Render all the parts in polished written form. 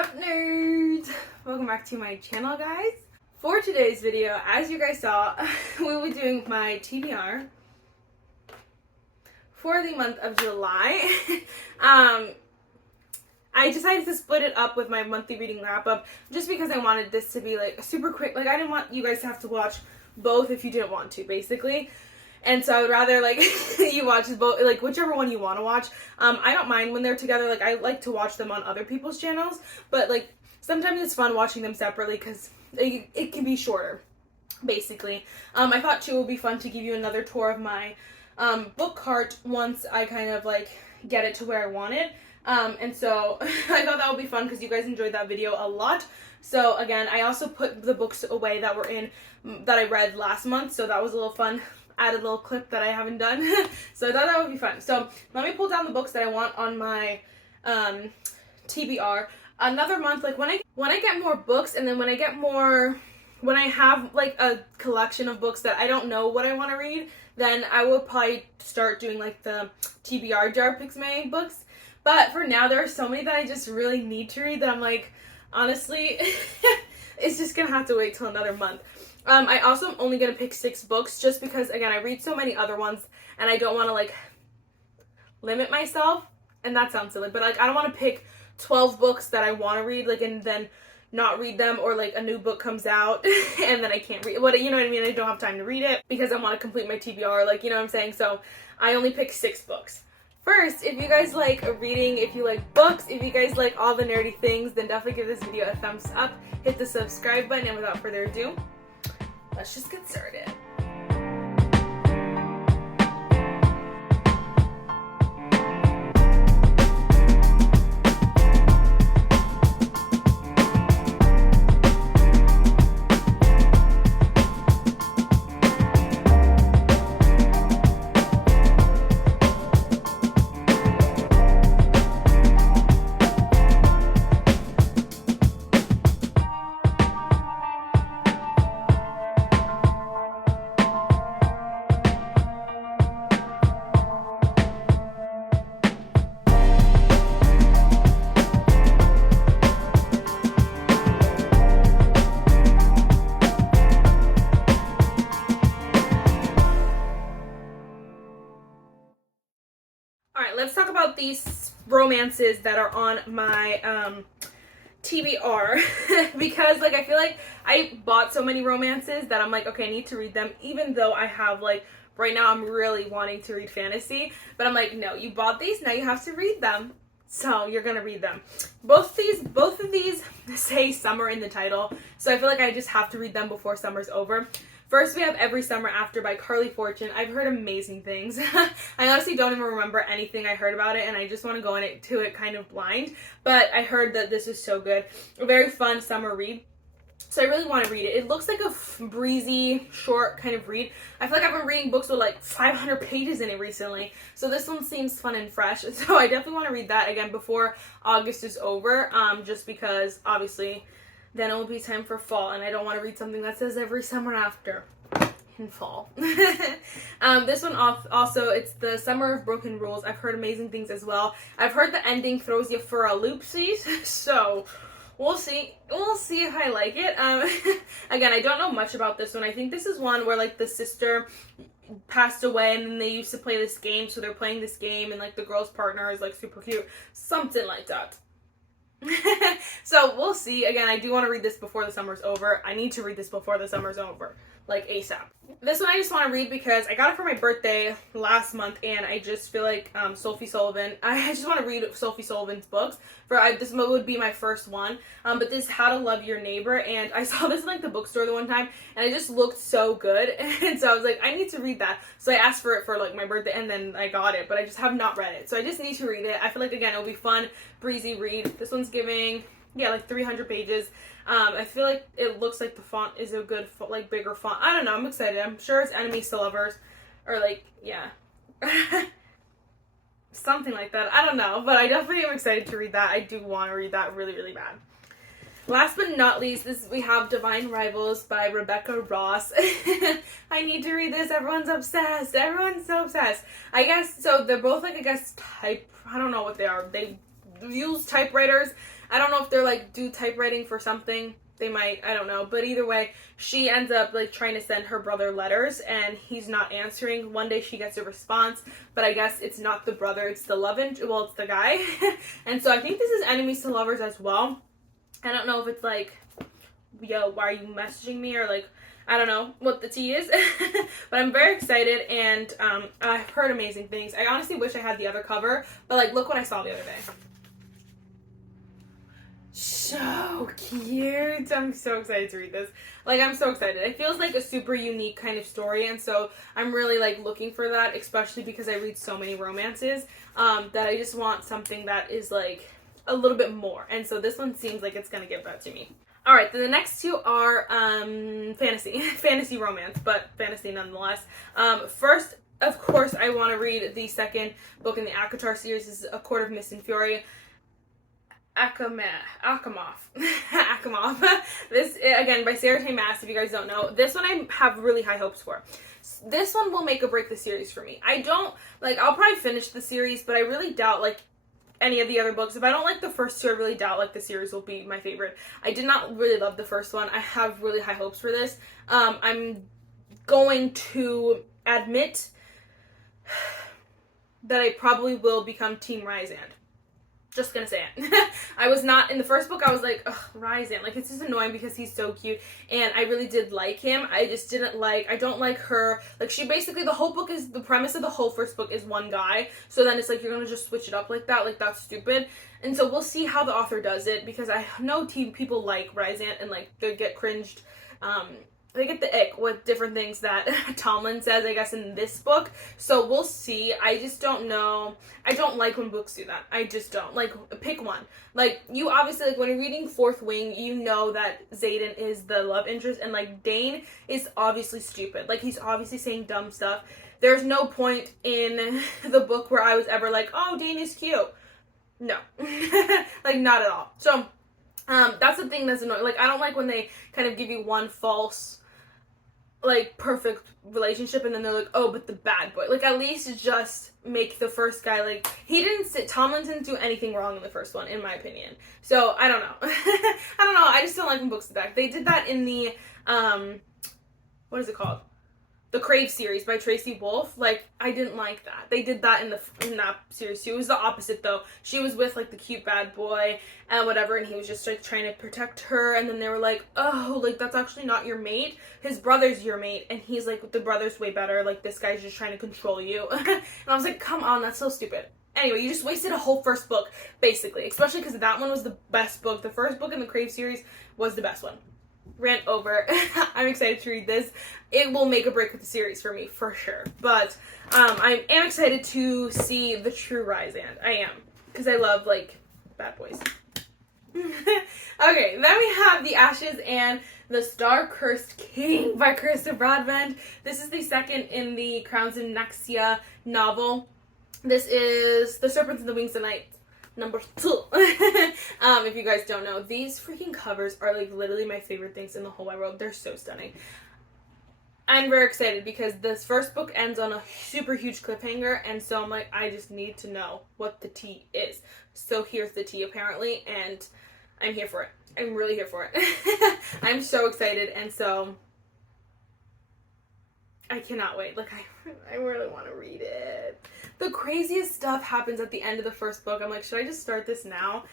What's up, nerds? Welcome back to my channel, guys. For today's video, as you guys saw, we will be doing my TBR for the month of July. I decided to split it up with my monthly reading wrap-up just because I wanted this to be like super quick. Like, I didn't want you guys to have to watch both if you didn't want to, basically. And so I would rather, like, you watch both, like, whichever one you want to watch. I don't mind when they're together. Like, I like to watch them on other people's channels. But, like, sometimes it's fun watching them separately because it can be shorter, basically. I thought, too, it would be fun to give you another tour of my book cart once I kind of, like, get it to where I want it. And so I thought that would be fun because you guys enjoyed that video a lot. So, again, I also put the books away that I read last month. So that was a little fun. Added a little clip that I haven't done. So I thought that would be fun. So let me pull down the books that I want on my TBR. Another month, like when I get more books, and then when I have like a collection of books that I don't know what I want to read, then I will probably start doing like the TBR jar picks May books. But for now, there are so many that I just really need to read that I'm like, honestly, it's just gonna have to wait till another month. I also am only going to pick 6 books just because, again, I read so many other ones and I don't want to, like, limit myself. And that sounds silly, but, like, I don't want to pick 12 books that I want to read, like, and then not read them, or, like, a new book comes out and then I can't read it. You know what I mean? I don't have time to read it because I want to complete my TBR, like, you know what I'm saying? So I only pick 6 books. First, if you guys like reading, if you like books, if you guys like all the nerdy things, then definitely give this video a thumbs up. Hit the subscribe button, and without further ado, let's just get started. Alright, let's talk about these romances that are on my TBR because, like, I feel like I bought so many romances that I'm like, okay, I need to read them, even though I have, like, right now I'm really wanting to read fantasy, but I'm like, no, you bought these, now you have to read them, so you're gonna read them. Both of these say summer in the title, so I feel like I just have to read them before summer's over. First, we have Every Summer After by Carly Fortune. I've heard amazing things. I honestly don't even remember anything I heard about it, and I just want to go into it kind of blind. But I heard that this is so good. A very fun summer read. So I really want to read it. It looks like a breezy, short kind of read. I feel like I've been reading books with like 500 pages in it recently. So this one seems fun and fresh. So I definitely want to read that again before August is over. Just because, obviously, then it will be time for fall, and I don't want to read something that says Every Summer After in fall. This one also, it's The Summer of Broken Rules. I've heard amazing things as well. I've heard the ending throws you for a loopsies, so we'll see. We'll see if I like it. Again, I don't know much about this one. I think this is one where, like, the sister passed away and then they used to play this game, so they're playing this game and, like, the girl's partner is, like, super cute. Something like that. So we'll see. Again, I do want to read this before the summer's over. I need to read this before the summer's over, like ASAP. This one I just want to read because I got it for my birthday last month, and I just feel like Sophie Sullivan, I just want to read Sophie Sullivan's books. This would be my first one, but this How to Love Your Neighbor, and I saw this in like the bookstore the one time, and it just looked so good, and so I was like, I need to read that. So I asked for it for like my birthday, and then I got it, but I just have not read it, so I just need to read it. I feel like, again, it'll be fun, breezy read. This one's giving, yeah, like 300 pages. I feel like it looks like the font is a good, like, bigger font. I don't know. I'm excited. I'm sure it's enemies to lovers, or like, yeah, something like that. I don't know, but I definitely am excited to read that. I do want to read that really, really bad. Last but not least, we have Divine Rivals by Rebecca Ross. I need to read this. Everyone's obsessed. Everyone's so obsessed. I guess, so they're both, like, I guess, I don't know what they are. They use typewriters. I don't know if they're like do typewriting for something. They might, I don't know. But either way, she ends up like trying to send her brother letters and he's not answering. One day she gets a response, but I guess it's not the brother, it's the well, it's the guy. And so I think this is enemies to lovers as well. I don't know if it's like, yo, why are you messaging me? Or like, I don't know what the tea is. But I'm very excited and I've heard amazing things. I honestly wish I had the other cover, but like, look what I saw the other day. So cute. I'm so excited to read this. Like, I'm so excited. It feels like a super unique kind of story, and so I'm really like looking for that, especially because I read so many romances that I just want something that is like a little bit more, and so this one seems like it's gonna give that to me. All right, then the next two are fantasy romance, but fantasy nonetheless. First, of course, I want to read the second book in the ACOTAR series. This is A Court of Mist and Fury. Akamov. This, again, by Sarah J. Maas, if you guys don't know. This one I have really high hopes for. This one will make or break the series for me. I don't, like, I'll probably finish the series, but I really doubt, like, any of the other books. If I don't like the first two, I really doubt, like, the series will be my favorite. I did not really love the first one. I have really high hopes for this. I'm going to admit that I probably will become Team Rysand. Just gonna say it. I was not, in the first book, I was like, ugh, Rysand. Like, it's just annoying because he's so cute, and I really did like him. I just didn't like, I don't like her. Like, she basically, the whole book is, the premise of the whole first book is one guy, so then it's like, you're gonna just switch it up like that. Like, that's stupid. And so we'll see how the author does it, because I know people like Rysand, and, like, they get cringed, they get the ick with different things that Tomlin says, I guess, in this book. So we'll see. I just don't know. I don't like when books do that. I just don't. Like, pick one. Like, you obviously, like, when you're reading Fourth Wing, you know that Xaden is the love interest, and, like, Dane is obviously stupid. Like, he's obviously saying dumb stuff. There's no point in the book where I was ever like, oh, Dane is cute. No. Like, not at all. So, that's the thing that's annoying. Like, I don't like when they kind of give you one false, like, perfect relationship, and then they're like, oh, but the bad boy. Like, at least just make the first guy, like, Tomlin didn't do anything wrong in the first one, in my opinion. So, I don't know. I don't know. I just don't like when books do that. They did that in the, what is it called? The Crave series by Tracy Wolff. Like, I didn't like that. They did that in that series too. It was the opposite though. She was with like the cute bad boy and whatever, and he was just like trying to protect her, and then they were like, oh, like, that's actually not your mate. His brother's your mate, and he's like, the brother's way better. Like, this guy's just trying to control you. And I was like, come on, that's so stupid. Anyway, you just wasted a whole first book, basically. Especially because that one was the best book. The first book in the Crave series was the best one. Rant over. I'm excited to read this. It will make a break with the series for me, for sure. But I am excited to see the true Rysand. I am. Because I love, like, bad boys. Okay, then we have The Ashes and the Star-Cursed King by Carissa Broadbent. This is the second in the Crowns and Nexia novel. This is The Serpents and the Wings of Night. Number 2. If you guys don't know, these freaking covers are like literally my favorite things in the whole wide world. They're so stunning. I'm very excited because this first book ends on a super huge cliffhanger, and so I'm like, I just need to know what the tea is. So here's the tea apparently, and I'm here for it. I'm really here for it. I'm so excited, and so I cannot wait. Like, I really want to read it. The craziest stuff happens at the end of the first book. I'm like, should I just start this now?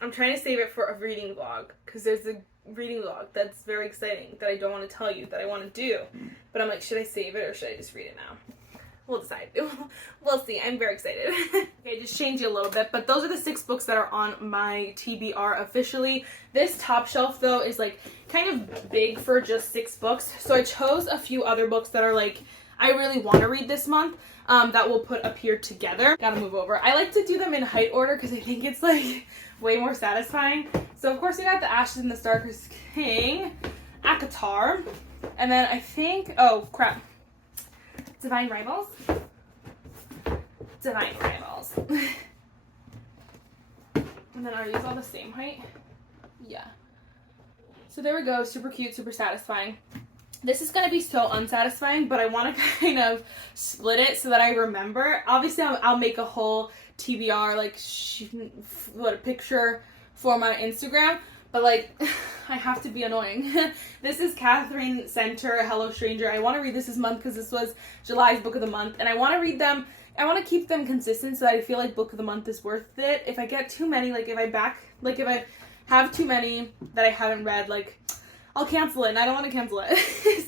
I'm trying to save it for a reading vlog, because there's a reading vlog that's very exciting that I don't want to tell you that I want to do. But I'm like, should I save it or should I just read it now? We'll decide. We'll see. I'm very excited. Okay, just change it a little bit, but those are the 6 books that are on my TBR officially. This top shelf, though, is like kind of big for just 6 books. So I chose a few other books that are like, I really want to read this month, that we'll put up here together. Gotta move over. I like to do them in height order because I think it's like way more satisfying. So of course we got The Ashes and the Star-Cursed King, ACOTAR, and then I think, oh crap, Divine Rivals. Divine Rivals. And then are these all the same height? Yeah. So there we go. Super cute, super satisfying. This is going to be so unsatisfying, but I want to kind of split it so that I remember. Obviously, I'll make a whole TBR, like, a picture for my Instagram, but, like, I have to be annoying. This is Catherine Center, Hello Stranger. I want to read this this month because this was July's book of the month, and I want to read them. I want to keep them consistent so that I feel like book of the month is worth it. If I get too many, like, if I have too many that I haven't read, like, I'll cancel it, and I don't want to cancel it.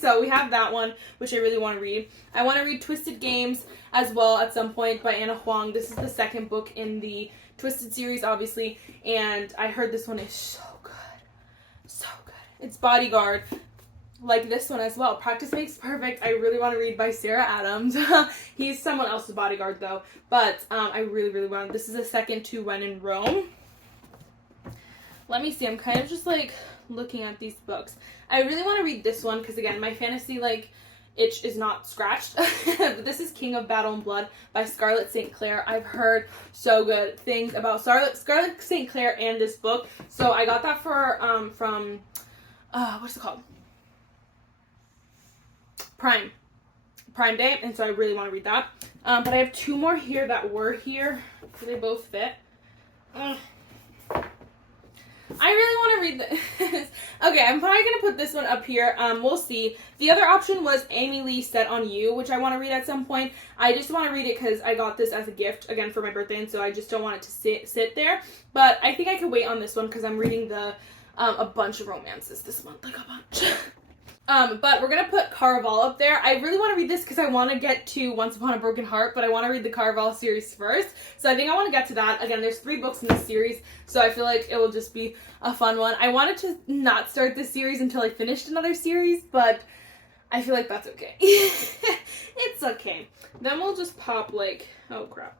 So we have that one, which I really want to read. I want to read Twisted Games as well at some point by Anna Huang. This is the second book in the Twisted series, obviously, and I heard this one is so good. So good. It's Bodyguard, like this one as well. Practice Makes Perfect. I really want to read by Sarah Adams. He's someone else's bodyguard, though, but I really, really want. This is the second to When in Rome. Let me see. I'm kind of just, like, looking at these books. I really want to read this one because, again, my fantasy, like, itch is not scratched. This is King of Battle and Blood by Scarlett St. Clair. I've heard so good things about Scarlett St. Clair and this book. So I got that from what's it called? Prime Day, and so I really want to read that. But I have two more here that were here. So they both fit. I really want to read this. Okay, I'm probably going to put this one up here. We'll see. The other option was Amy Lee Set on You, which I want to read at some point. I just want to read it because I got this as a gift, again, for my birthday, and so I just don't want it to sit there. But I think I could wait on this one because I'm reading a bunch of romances this month, like a bunch. But we're going to put Caraval up there. I really want to read this because I want to get to Once Upon a Broken Heart, but I want to read the Caraval series first. So I think I want to get to that. Again, there's 3 books in this series, so I feel like it will just be a fun one. I wanted to not start this series until I finished another series, but I feel like that's okay. It's okay. Then we'll just pop, like, oh crap.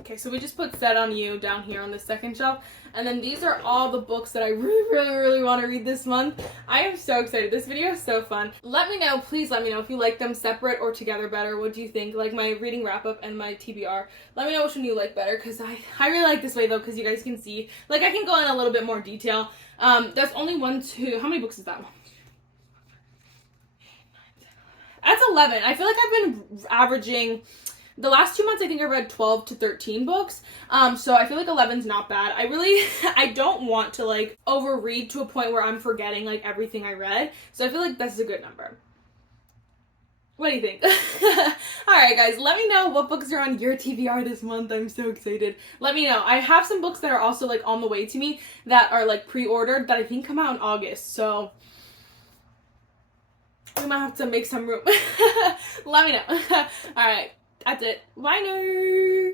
Okay, so we just put Set on You down here on the second shelf. And then these are all the books that I really, really, really want to read this month. I am so excited. This video is so fun. Let me know, please let me know if you like them separate or together better. What do you think? Like my reading wrap-up and my TBR. Let me know which one you like better, because I really like this way, though, because you guys can see. Like, I can go in a little bit more detail. That's only 1, 2... How many books is that? That's 11. I feel like I've been averaging... The last 2 months, I think I read 12 to 13 books, so I feel like 11's not bad. I don't want to, like, overread to a point where I'm forgetting, like, everything I read, so I feel like that's a good number. What do you think? Alright, guys, let me know what books are on your TBR this month. I'm so excited. Let me know. I have some books that are also, like, on the way to me that are, like, pre-ordered that I think come out in August, so... we might have to make some room. Let me know. Alright. That's it. Bye, nerd.